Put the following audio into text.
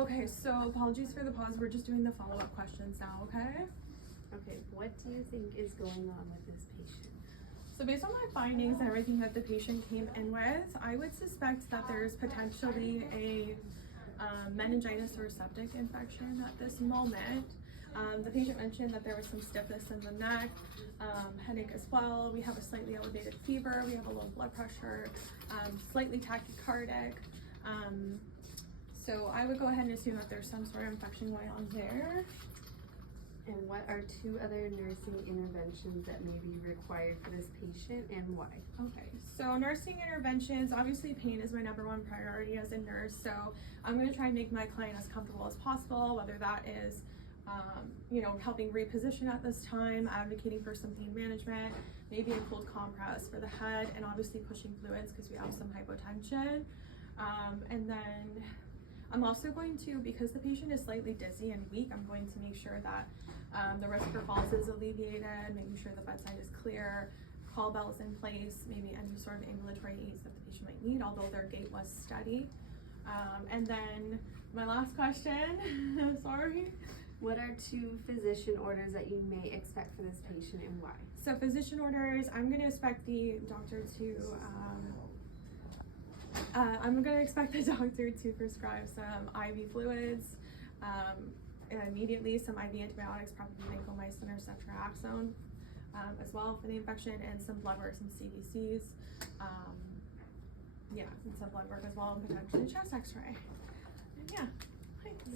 Okay, so apologies for the pause. We're just doing the follow-up questions now, okay? Okay, what do you think is going on with this patient? So based on my findings and everything that the patient came in with, I would suspect that there's potentially a meningitis or septic infection at this moment. The patient mentioned that there was some stiffness in the neck, headache as well. We have a slightly elevated fever. We have a low blood pressure, slightly tachycardic. So I would go ahead and assume that there's some sort of infection going on there. And what are 2 other nursing interventions that may be required for this patient and why? Okay, so nursing interventions, obviously pain is my #1 priority as a nurse, so I'm going to try and make my client as comfortable as possible, whether that is, helping reposition at this time, advocating for some pain management, maybe a cold compress for the head, and obviously pushing fluids because we have some hypotension. And then I'm also going to, because the patient is slightly dizzy and weak, I'm going to make sure that the risk for falls is alleviated, making sure the bedside is clear, call bells in place, maybe any sort of ambulatory aids that the patient might need, although their gait was steady. And then my last question, sorry. What are 2 physician orders that you may expect for this patient and why? So physician orders, I'm going to expect the doctor to prescribe some IV fluids immediately, some IV antibiotics, probably vancomycin or ceftriaxone as well for the infection, and some blood work, some CBCs, and some blood work as well, and potentially chest x-ray. And yeah, thanks.